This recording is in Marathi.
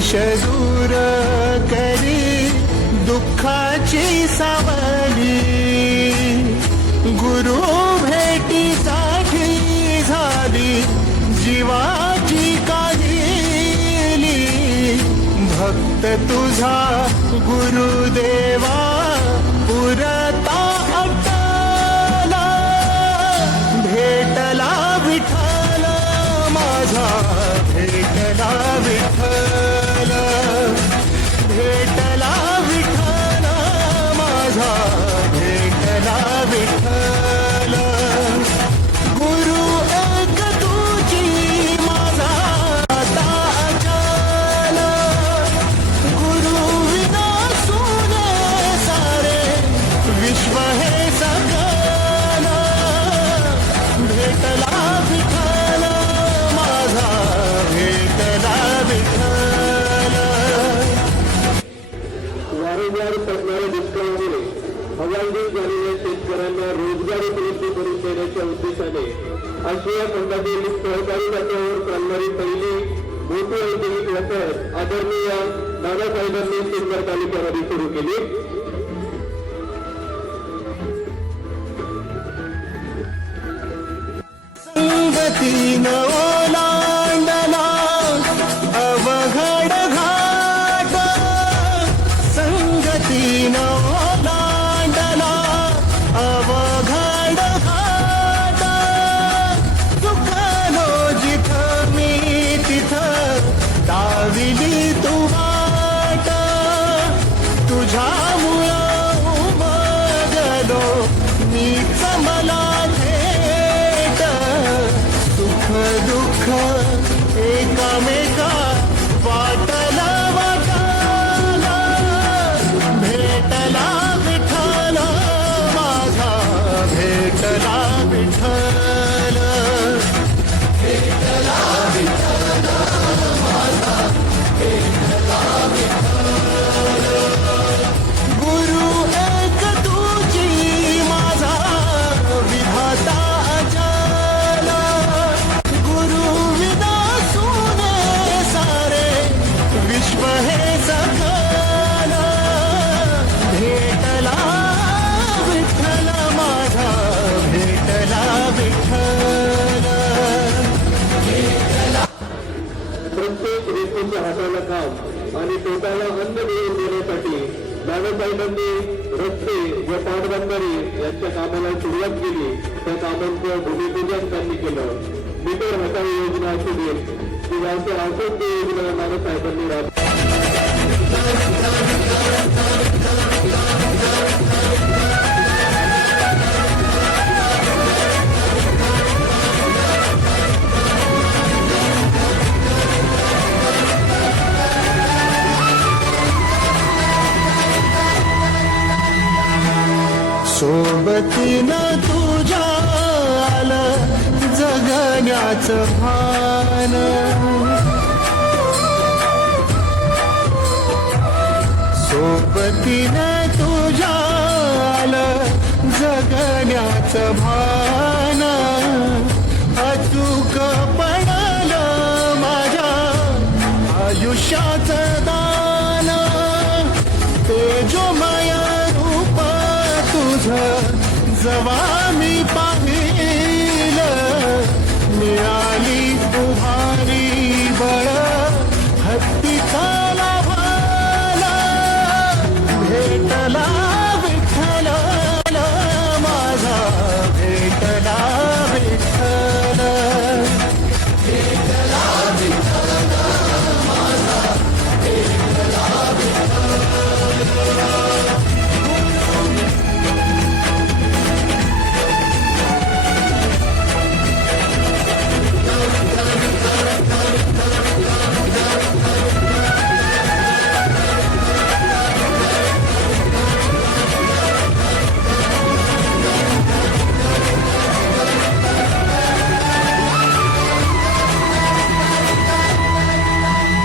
क्लेश दूर करी दुःखाची सावली, गुरु भेटीसाठी झाली जीवाची काहिली, भक्त तुझा गुरुदेवा पुरता अटला, भेटला विठ्ठल माझा, भेटला विठ्ठल, भेटला विठ्ठल माझा, भेटला विठ्ठल, गुरु एक तुझी माझा आता अचल, गुरु विना सुने सारे विश्व हे सकल, भेटला विठ्ठल माझा, भेटला विठ्ठल. वारंवार पडणाऱ्या दुष्काळामुळे हवालदिल झालेल्या शेतकऱ्यांना रोजगार उपलब्ध करून देण्याच्या उद्देशाने आशिया खंडातील सहकारी तत्वावर चालणारी पहिली मोठी औद्योगिक वसाहत आदरणीय नानासाहेबांनी सिन्नर तालुक्यामध्ये सुरू केली. संगतीनं ओलांडला अवघड घाट, संगतीनं ओलांडला अवघड घाट, चुकलो जिथं मी तिथं दाविली तू वाट, तुझ्यामुळं उमगलो मीच मला थेट, सुख दुःख एकामेका वाटला वाटाला, भेटला विठ्ठल माझा, भेटला विठ्ठल, भेटला विठ्ठल माझा, भेटला विठ्ठल, गुरु एक तुझी माझा विधाता अचल, गुरु विना सुने सारे विश्व हे सकल, भेटला विठ्ठल माझा, भेटला विठ्ठल, प्रत्येक व्यक्तीच्या हाताला काम आणि पोटाला अन्न मिळवून देण्यासाठी नानासाहेबांनी रस्ते व पाटबंधारे यांच्या कामाला सुरुवात केली. त्या कामांचं भूमिपूजन त्यांनी केलं. मीटर हटावी योजना असू दे किंवा असंख्य योजना नानासाहेबांनी राबवल्या. सोबतीनं तुझ्या आलं जगण्याचं भान, सोबतीनं तुझ्या आलं जगण्याचं भान, अचूक पडलं माझ्या आयुष्याचं